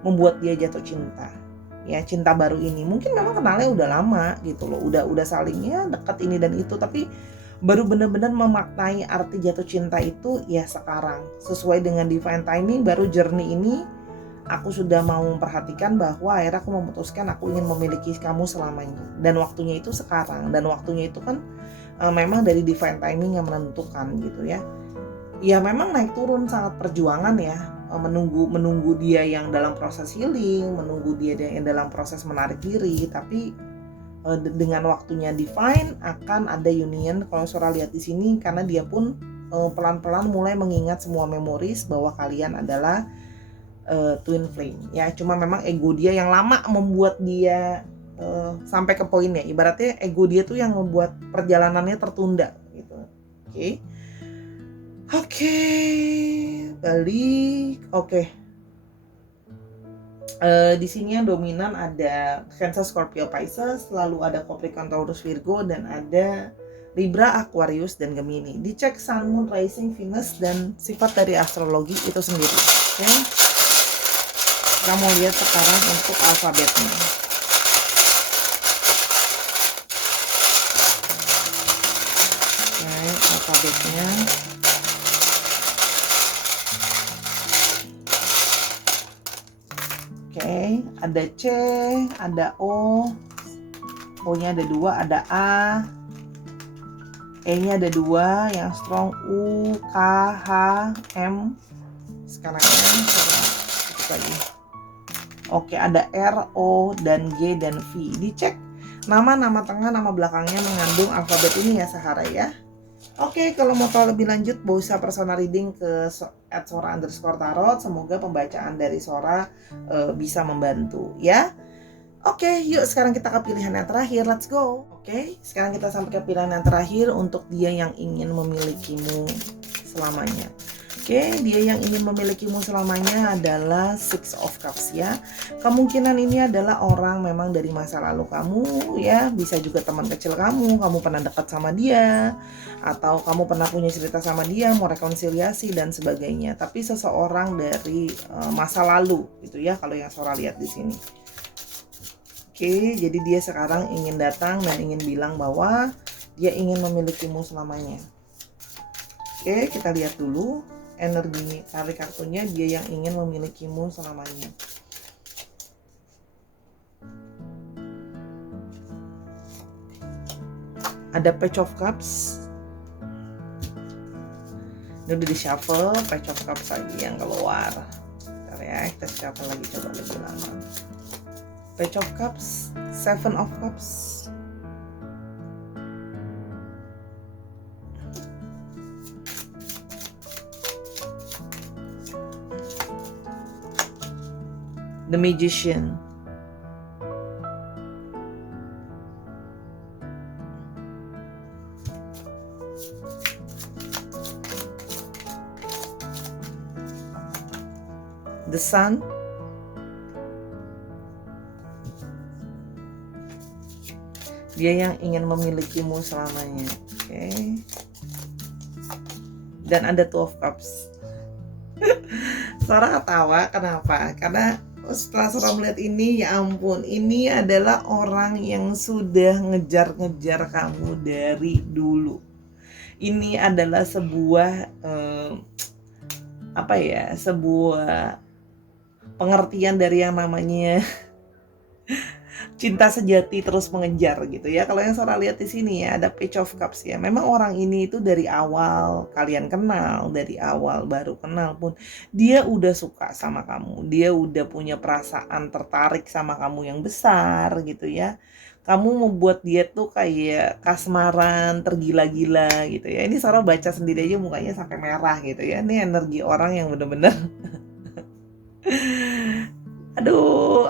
membuat dia jatuh cinta. Ya, cinta baru ini mungkin memang kenalnya udah lama gitu loh, udah salingnya dekat ini dan itu, tapi baru benar-benar memaknai arti jatuh cinta itu ya sekarang. Sesuai dengan divine timing, baru journey ini aku sudah mau memperhatikan bahwa akhirnya aku memutuskan aku ingin memiliki kamu selamanya. Dan waktunya itu sekarang, dan waktunya itu kan memang dari divine timing yang menentukan gitu ya. Ya memang naik turun sangat perjuangan ya, menunggu dia yang dalam proses healing, menunggu dia yang dalam proses menarik diri, tapi dengan waktunya divine akan ada union. Kalau Sora lihat di sini, karena dia pun pelan-pelan mulai mengingat semua memories bahwa kalian adalah twin flame ya. Cuma memang ego dia yang lama membuat dia sampai ke poinnya. Ibaratnya ego dia tuh yang membuat perjalanannya tertunda gitu. Oke, balik. Di sini yang dominan ada Cancer, Scorpio, Pisces, lalu ada Capricorn, Taurus, Virgo, dan ada Libra, Aquarius, dan Gemini. Dicek Sun, Moon, Rising, Venus, dan sifat dari astrologi itu sendiri. Oke, kita mau lihat sekarang untuk alfabetnya. Oke, alfabetnya. Oke, ada C, ada O-nya ada 2, ada A, E-nya ada 2, yang strong U, K, H, M. Sekarang tutup lagi. Oke, ada R, O, dan G, dan V. Dicek nama tengah, nama belakangnya mengandung alfabet ini ya Sahara ya. Oke, kalau mau tahu lebih lanjut bisa personal reading ke @sora_tarot. Semoga pembacaan dari Sora bisa membantu ya. Oke, yuk sekarang kita ke pilihan yang terakhir. Let's go. Oke, sekarang kita sampai ke pilihan yang terakhir untuk dia yang ingin memilikimu selamanya. Oke, dia yang ingin memilikimu selamanya adalah Six of Cups ya. Kemungkinan ini adalah orang memang dari masa lalu kamu ya. Bisa juga teman kecil kamu pernah dekat sama dia, atau kamu pernah punya cerita sama dia, mau rekonsiliasi dan sebagainya. Tapi seseorang dari masa lalu gitu ya, kalau yang Sora lihat di sini. Oke, jadi dia sekarang ingin datang dan ingin bilang bahwa dia ingin memilikimu selamanya. Oke, kita lihat dulu energi tarik kartunya, dia yang ingin memilikimu selamanya. Ada Page of Cups. Ini udah di shuffle, Page of Cups lagi yang keluar. Bentar ya, kita shuffle lagi, coba lebih lama. Page of Cups, Seven of Cups, The Magician, The Sun, dia yang ingin memilikimu selamanya. Oke. Dan ada Two of Cups. Sora ketawa, kenapa? Karena setelah Sora melihat ini, ya ampun, ini adalah orang yang sudah ngejar-ngejar kamu dari dulu. Ini adalah sebuah sebuah pengertian dari yang namanya cinta sejati terus mengejar gitu ya. Kalau yang Sora lihat di sini ya, ada Page of Cups ya. Memang orang ini itu dari awal kalian kenal, dari awal baru kenal pun dia udah suka sama kamu. Dia udah punya perasaan tertarik sama kamu yang besar gitu ya. Kamu membuat dia tuh kayak kasmaran, tergila-gila gitu ya. Ini Sora baca sendiri aja mukanya sampai merah gitu ya. Ini energi orang yang bener-bener aduh,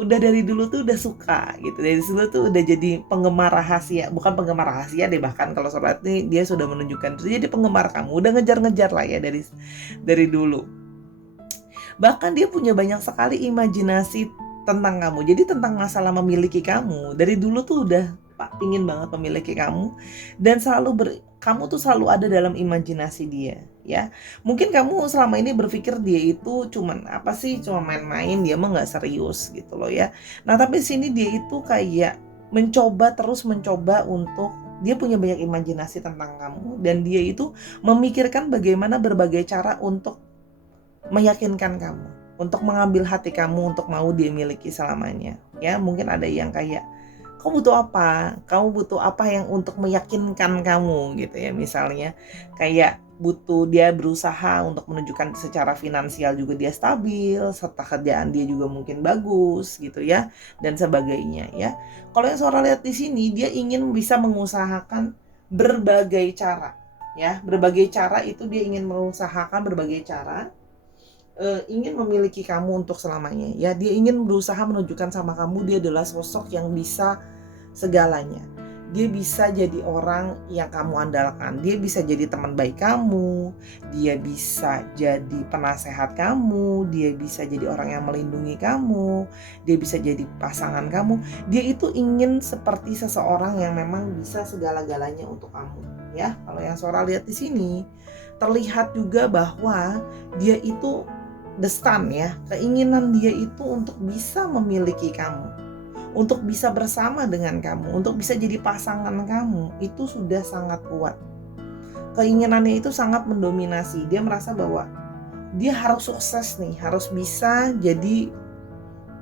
udah dari dulu tuh udah suka gitu. Dari dulu tuh udah jadi penggemar rahasia. Bukan penggemar rahasia deh, bahkan kalau Sora ini dia sudah menunjukkan itu jadi penggemar kamu. Udah ngejar-ngejar lah ya dari dulu. Bahkan dia punya banyak sekali imajinasi tentang kamu. Jadi tentang masalah memiliki kamu dari dulu tuh pingin banget memiliki kamu, dan kamu tuh selalu ada dalam imajinasi dia, ya. Mungkin kamu selama ini berpikir dia itu cuman apa sih, cuma main-main, dia mah nggak serius gitu loh ya. Nah tapi sini dia itu kayak terus mencoba untuk, dia punya banyak imajinasi tentang kamu, dan dia itu memikirkan bagaimana berbagai cara untuk meyakinkan kamu, untuk mengambil hati kamu, untuk mau dia miliki selamanya. Ya, mungkin ada yang kayak, kamu butuh apa? Kamu butuh apa yang untuk meyakinkan kamu gitu ya. Misalnya kayak dia berusaha untuk menunjukkan secara finansial juga dia stabil, serta kerjaan dia juga mungkin bagus gitu ya, dan sebagainya ya. Kalau yang Sora lihat di sini, dia ingin bisa mengusahakan berbagai cara ya. Berbagai cara itu dia ingin mengusahakan berbagai cara, ingin memiliki kamu untuk selamanya ya. Dia ingin berusaha menunjukkan sama kamu dia adalah sosok yang bisa segalanya. Dia bisa jadi orang yang kamu andalkan, dia bisa jadi teman baik kamu, dia bisa jadi penasehat kamu, dia bisa jadi orang yang melindungi kamu, dia bisa jadi pasangan kamu. Dia itu ingin seperti seseorang yang memang bisa segala-galanya untuk kamu ya. Kalau yang Sora lihat di sini, terlihat juga bahwa dia itu destan ya, keinginan dia itu untuk bisa memiliki kamu, untuk bisa bersama dengan kamu, untuk bisa jadi pasangan kamu, itu sudah sangat kuat. Keinginannya itu sangat mendominasi. Dia merasa bahwa dia harus sukses nih, harus bisa jadi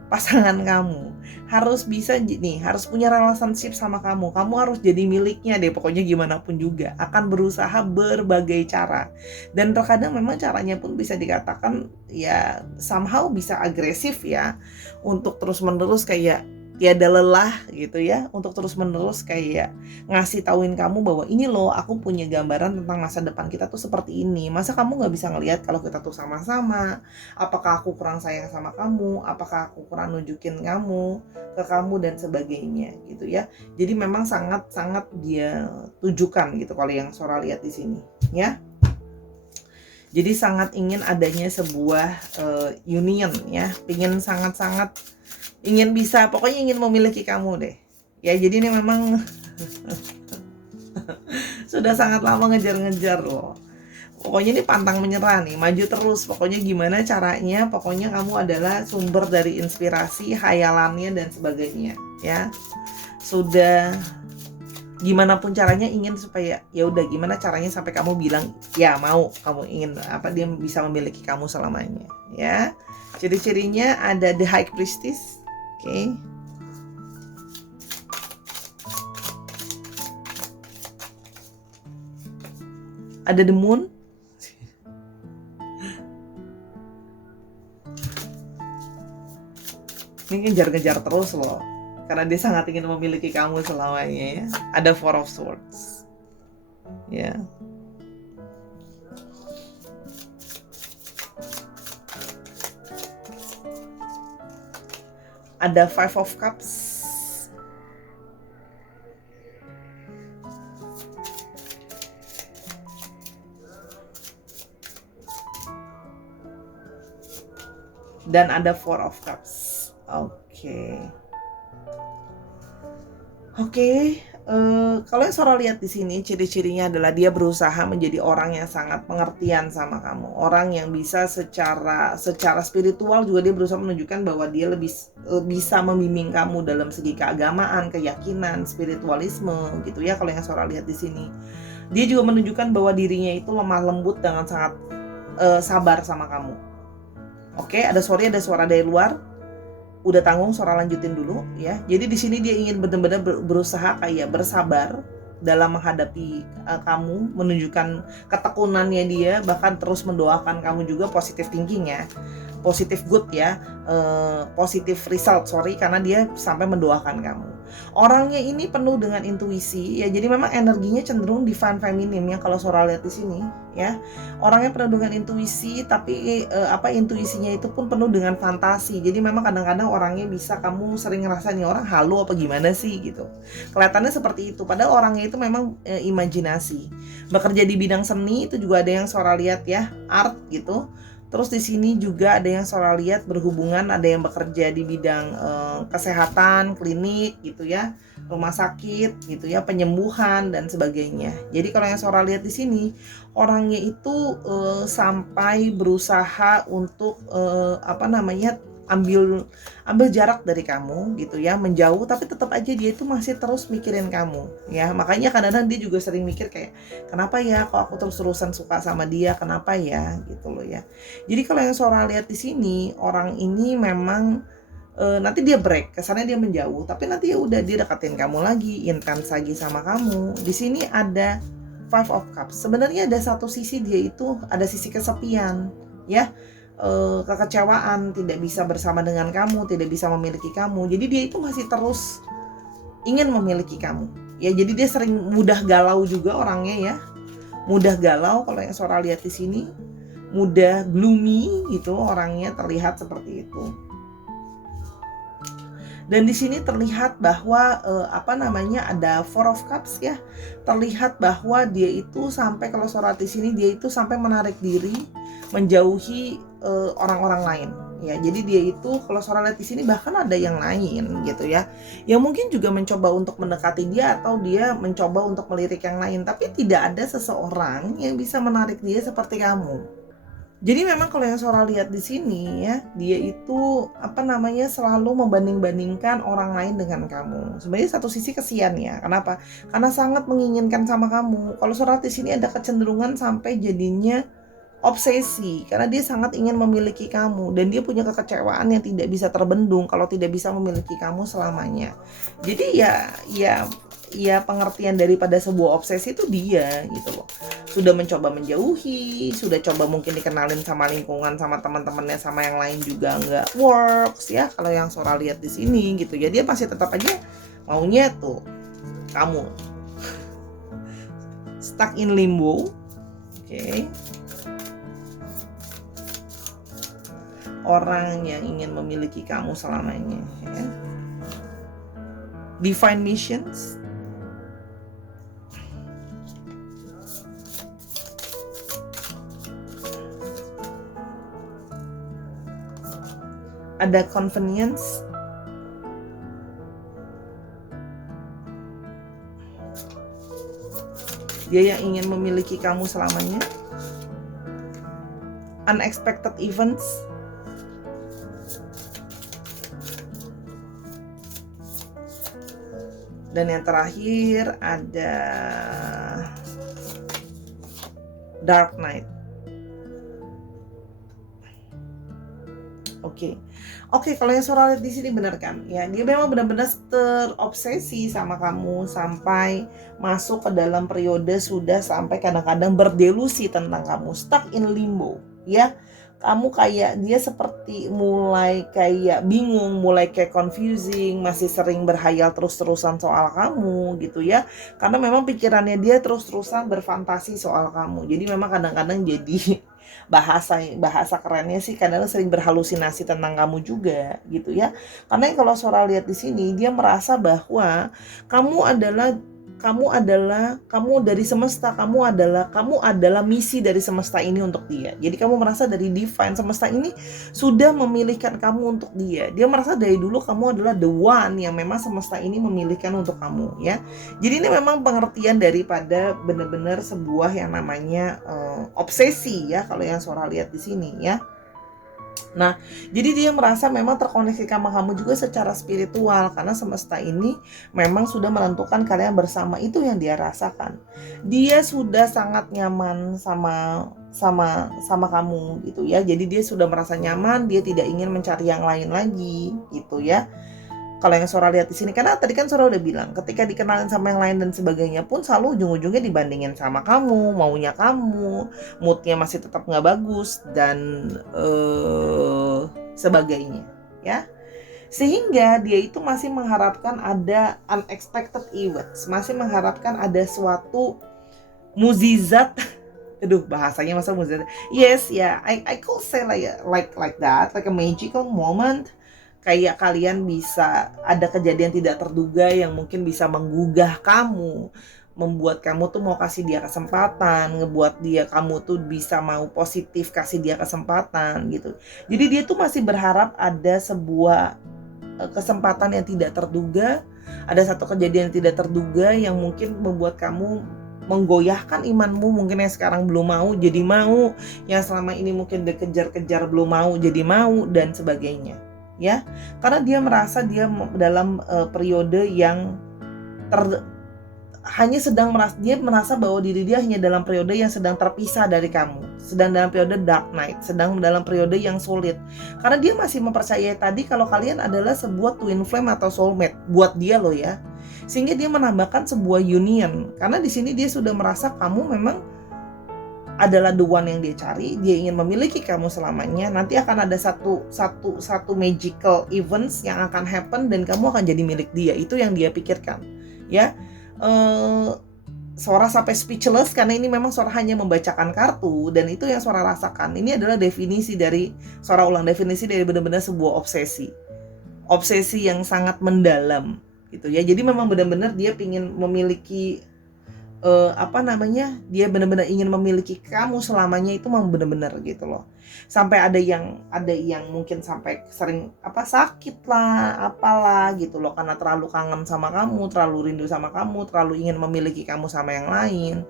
pasangan kamu, harus bisa nih, harus punya relationship sama kamu harus jadi miliknya deh, pokoknya gimana pun juga akan berusaha berbagai cara. Dan terkadang memang caranya pun bisa dikatakan ya somehow bisa agresif ya, untuk terus menerus kayak tiada lelah gitu ya, untuk terus menerus kayak ngasih tauin kamu bahwa ini loh, aku punya gambaran tentang masa depan kita tuh seperti ini. Masa kamu gak bisa ngelihat kalau kita tuh sama-sama? Apakah aku kurang sayang sama kamu? Apakah aku kurang nunjukin kamu ke kamu dan sebagainya gitu ya. Jadi memang sangat-sangat dia tujukan gitu kalau yang Sora lihat di sini ya. Jadi sangat ingin adanya sebuah union ya, sangat-sangat ingin bisa, pokoknya ingin memiliki kamu deh ya. Jadi ini memang sudah sangat lama ngejar-ngejar loh. Pokoknya ini pantang menyerah nih, maju terus. Pokoknya gimana caranya, pokoknya kamu adalah sumber dari inspirasi, khayalannya dan sebagainya ya. Sudah gimana pun caranya ingin supaya ya udah gimana caranya sampai kamu bilang ya mau, kamu ingin apa, dia bisa memiliki kamu selamanya ya. Ciri-cirinya ada the High Priestess. Oke. Ada the Moon. Ini ngejar-ngejar terus loh, karena dia sangat ingin memiliki kamu selamanya ya. Ada Four of Swords. Ya. Ada Five of Cups. Dan ada Four of Cups. Oke. Kalau yang Sora lihat di sini, ciri-cirinya adalah dia berusaha menjadi orang yang sangat pengertian sama kamu, orang yang bisa secara spiritual juga dia berusaha menunjukkan bahwa dia lebih bisa membimbing kamu dalam segi keagamaan, keyakinan, spiritualisme gitu ya. Kalau yang Sora lihat di sini, dia juga menunjukkan bahwa dirinya itu lemah lembut dengan sangat sabar sama kamu. Oke, ada suara dari luar. Udah tanggung, Sora lanjutin dulu ya. Jadi di sini dia ingin benar-benar berusaha kayak bersabar dalam menghadapi kamu, menunjukkan ketekunannya dia, bahkan terus mendoakan kamu juga, positive thinking ya, positive good ya, positive result, karena dia sampai mendoakan kamu. Orangnya ini penuh dengan intuisi ya, jadi memang energinya cenderung divine feminine ya kalau Sora lihat di sini ya. Orangnya penuh dengan intuisi, tapi intuisinya itu pun penuh dengan fantasi. Jadi memang kadang-kadang orangnya bisa kamu sering ngerasa nih orang halu apa gimana sih gitu. Kelihatannya seperti itu, padahal orangnya itu memang imajinasi. Bekerja di bidang seni itu juga ada yang Sora lihat ya, art gitu. Terus di sini juga ada yang Sora lihat berhubungan, ada yang bekerja di bidang kesehatan, klinik gitu ya. rumah sakit gitu ya, penyembuhan dan sebagainya. Jadi kalau yang Sora lihat di sini, orangnya itu sampai berusaha untuk ambil jarak dari kamu gitu ya, menjauh, tapi tetap aja dia itu masih terus mikirin kamu ya. Makanya kadang-kadang dia juga sering mikir kayak, kenapa ya kok aku terus-terusan suka sama dia, kenapa ya gitu loh ya. Jadi kalau yang Sora lihat di sini, orang ini memang nanti dia break, kesannya dia menjauh, tapi nanti ya udah dia deketin kamu lagi, intens lagi sama kamu. Di sini ada Five of Cups. Sebenarnya ada satu sisi dia itu ada sisi kesepian, ya, kekecewaan, tidak bisa bersama dengan kamu, tidak bisa memiliki kamu. Jadi dia itu masih terus ingin memiliki kamu. Ya, jadi dia sering mudah galau juga orangnya ya, mudah galau. Kalau yang Sora lihat di sini, mudah gloomy gitu orangnya, terlihat seperti itu. Dan di sini terlihat bahwa ada Four of Cups ya. Terlihat bahwa dia itu sampai, kalau Sora di sini, dia itu sampai menarik diri, menjauhi orang-orang lain. Ya, jadi dia itu, kalau Sora lihat di sini, bahkan ada yang lain gitu ya. Yang mungkin juga mencoba untuk mendekati dia, atau dia mencoba untuk melirik yang lain, tapi tidak ada seseorang yang bisa menarik dia seperti kamu. Jadi memang kalau yang Sora lihat di sini ya, dia itu selalu membanding-bandingkan orang lain dengan kamu. Sebenarnya satu sisi kesian ya. Kenapa? Karena sangat menginginkan sama kamu. Kalau Sora di sini ada kecenderungan sampai jadinya obsesi, karena dia sangat ingin memiliki kamu, dan dia punya kekecewaan yang tidak bisa terbendung kalau tidak bisa memiliki kamu selamanya. Jadi ya pengertian daripada sebuah obsesi itu dia gitu loh. Sudah mencoba menjauhi, sudah coba mungkin dikenalin sama lingkungan, sama teman-temannya, sama yang lain juga nggak works ya. Kalau yang Sora lihat di sini gitu ya, dia masih tetap aja maunya tuh kamu. Stuck in limbo. Oke. Orang yang ingin memiliki kamu selamanya ya. Divine missions. Ada convenience. Dia yang ingin memiliki kamu selamanya. Unexpected events. Dan yang terakhir ada Dark Knight. Oke, kalau yang Sora lihat di sini benar kan? Ya, dia memang benar-benar terobsesi sama kamu sampai masuk ke dalam periode sudah sampai kadang-kadang berdelusi tentang kamu, stuck in limbo, ya. Kamu kayak dia seperti mulai kayak bingung, mulai kayak confusing, masih sering berhayal terus-terusan soal kamu gitu ya. Karena memang pikirannya dia terus-terusan berfantasi soal kamu. Jadi memang kadang-kadang jadi bahasa kerennya sih kadang sering berhalusinasi tentang kamu juga gitu ya. Karena kalau Sora lihat di sini, dia merasa bahwa kamu dari semesta, kamu adalah misi dari semesta ini untuk dia. Jadi kamu merasa dari divine, semesta ini sudah memilihkan kamu untuk dia. Dia merasa dari dulu kamu adalah the one yang memang semesta ini memilihkan untuk kamu ya. Jadi ini memang pengertian daripada benar-benar sebuah yang namanya obsesi ya, kalau yang Sora lihat di sini ya. Nah, jadi dia merasa memang terkoneksi sama kamu juga secara spiritual, karena semesta ini memang sudah menentukan kalian bersama, itu yang dia rasakan. Dia sudah sangat nyaman sama kamu gitu ya. Jadi dia sudah merasa nyaman, dia tidak ingin mencari yang lain lagi gitu ya. Kalau yang Sora lihat di sini, karena tadi kan Sora udah bilang, ketika dikenalin sama yang lain dan sebagainya pun selalu ujung-ujungnya dibandingin sama kamu, maunya kamu, moodnya masih tetap nggak bagus dan sebagainya, ya. Sehingga dia itu masih mengharapkan ada unexpected events, masih mengharapkan ada suatu mukjizat. Aduh, bahasanya masa mukjizat? Yes, ya, yeah, I could say like that, like a magical moment. Kayak kalian bisa ada kejadian tidak terduga yang mungkin bisa menggugah kamu, membuat kamu tuh mau kasih dia kesempatan, ngebuat kamu tuh bisa mau positif kasih dia kesempatan gitu. Jadi dia tuh masih berharap ada sebuah kesempatan yang tidak terduga, ada satu kejadian yang tidak terduga yang mungkin membuat kamu menggoyahkan imanmu, mungkin yang sekarang belum mau jadi mau, yang selama ini mungkin dikejar-kejar belum mau jadi mau, dan sebagainya, ya. Karena dia merasa dia dalam periode yang dia merasa bahwa diri dia hanya dalam periode yang sedang terpisah dari kamu, sedang dalam periode dark night, sedang dalam periode yang sulit. Karena dia masih mempercayai tadi kalau kalian adalah sebuah twin flame atau soulmate buat dia loh ya. Sehingga dia menambahkan sebuah union. Karena di sini dia sudah merasa kamu memang adalah the one yang dia cari, dia ingin memiliki kamu selamanya. Nanti akan ada satu magical events yang akan happen dan kamu akan jadi milik dia. Itu yang dia pikirkan, ya. Sora sampai speechless karena ini memang Sora hanya membacakan kartu, dan itu yang Sora rasakan. Ini adalah definisi dari Sora ulang, definisi dari benar-benar sebuah obsesi yang sangat mendalam gitu ya. Jadi memang benar-benar dia ingin memiliki dia benar-benar ingin memiliki kamu selamanya, itu memang benar-benar gitu loh. Sampai ada yang mungkin sampai sering sakit lah, apalah gitu loh, karena terlalu kangen sama kamu, terlalu rindu sama kamu, terlalu ingin memiliki kamu sama yang lain.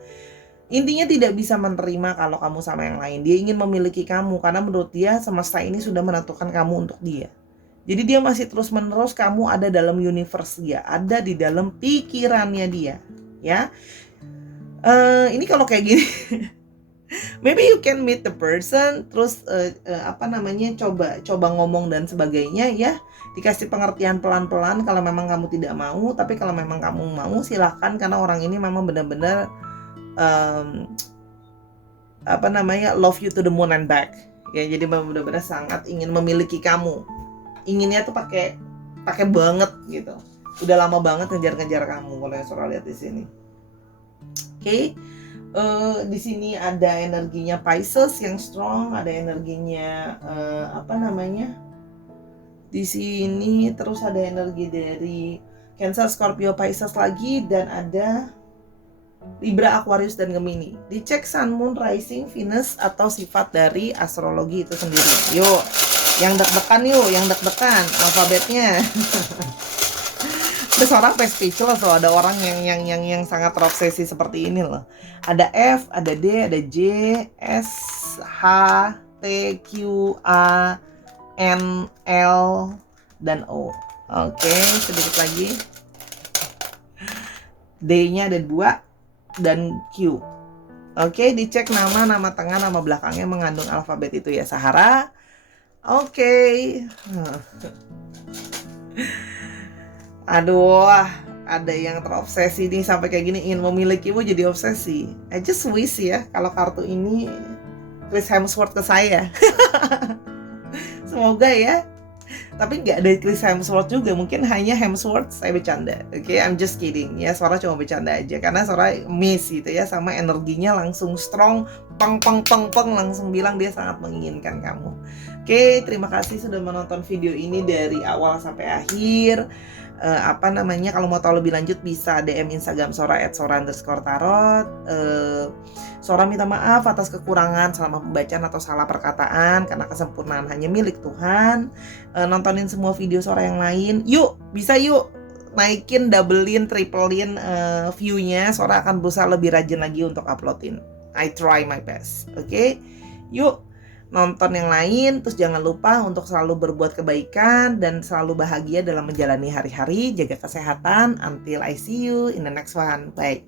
Intinya tidak bisa menerima kalau kamu sama yang lain. Dia ingin memiliki kamu karena menurut dia semesta ini sudah menentukan kamu untuk dia. Jadi dia masih terus-menerus kamu ada dalam universe dia, ada di dalam pikirannya dia, ya. Ini kalau kayak gini maybe you can meet the person, terus coba ngomong dan sebagainya, ya. Dikasih pengertian pelan-pelan kalau memang kamu tidak mau. Tapi kalau memang kamu mau, silahkan, karena orang ini memang benar-benar love you to the moon and back, ya. Jadi benar-benar sangat ingin memiliki kamu, inginnya tuh pakai banget gitu. Udah lama banget ngejar-ngejar kamu kalau yang Sora lihat di sini. Oke. Di sini ada energinya Pisces yang strong, ada energinya di sini terus ada energi dari Cancer, Scorpio, Pisces lagi, dan ada Libra, Aquarius, dan Gemini. Dicek Sun, Moon, Rising, Venus atau sifat dari astrologi itu sendiri. Yuk, yang deg-degan alfabetnya. Terus orang speechless loh, ada orang yang sangat terobsesi seperti ini loh. Ada F, ada D, ada J, S, H, T, Q, A, N, L, dan O. Oke, sedikit lagi. D-nya ada 2 dan Q. Oke, dicek nama tengah, nama belakangnya mengandung alfabet itu ya, Sahara. Oke. Aduh, ada yang terobsesi nih sampai kayak gini, ingin memilikimu jadi obsesi. I just wish ya kalau kartu ini Chris Hemsworth ke saya. Semoga ya. Tapi nggak ada Chris Hemsworth juga, mungkin hanya Hemsworth. Saya bercanda, oke? I'm just kidding ya, Sora cuma bercanda aja karena Sora miss gitu ya, sama energinya langsung strong, peng, langsung bilang dia sangat menginginkan kamu. Oke, terima kasih sudah menonton video ini dari awal sampai akhir. Kalau mau tahu lebih lanjut bisa DM Instagram Sora @sora_tarot. Sora minta maaf atas kekurangan selama pembacaan atau salah perkataan, karena kesempurnaan hanya milik Tuhan. Nontonin semua video Sora yang lain. Yuk, bisa yuk naikin, doublein, triplein view-nya. Sora akan berusaha lebih rajin lagi untuk uploadin. I try my best. Oke? Yuk nonton yang lain, terus jangan lupa untuk selalu berbuat kebaikan dan selalu bahagia dalam menjalani hari-hari. Jaga kesehatan. Until I see you in the next one. Bye.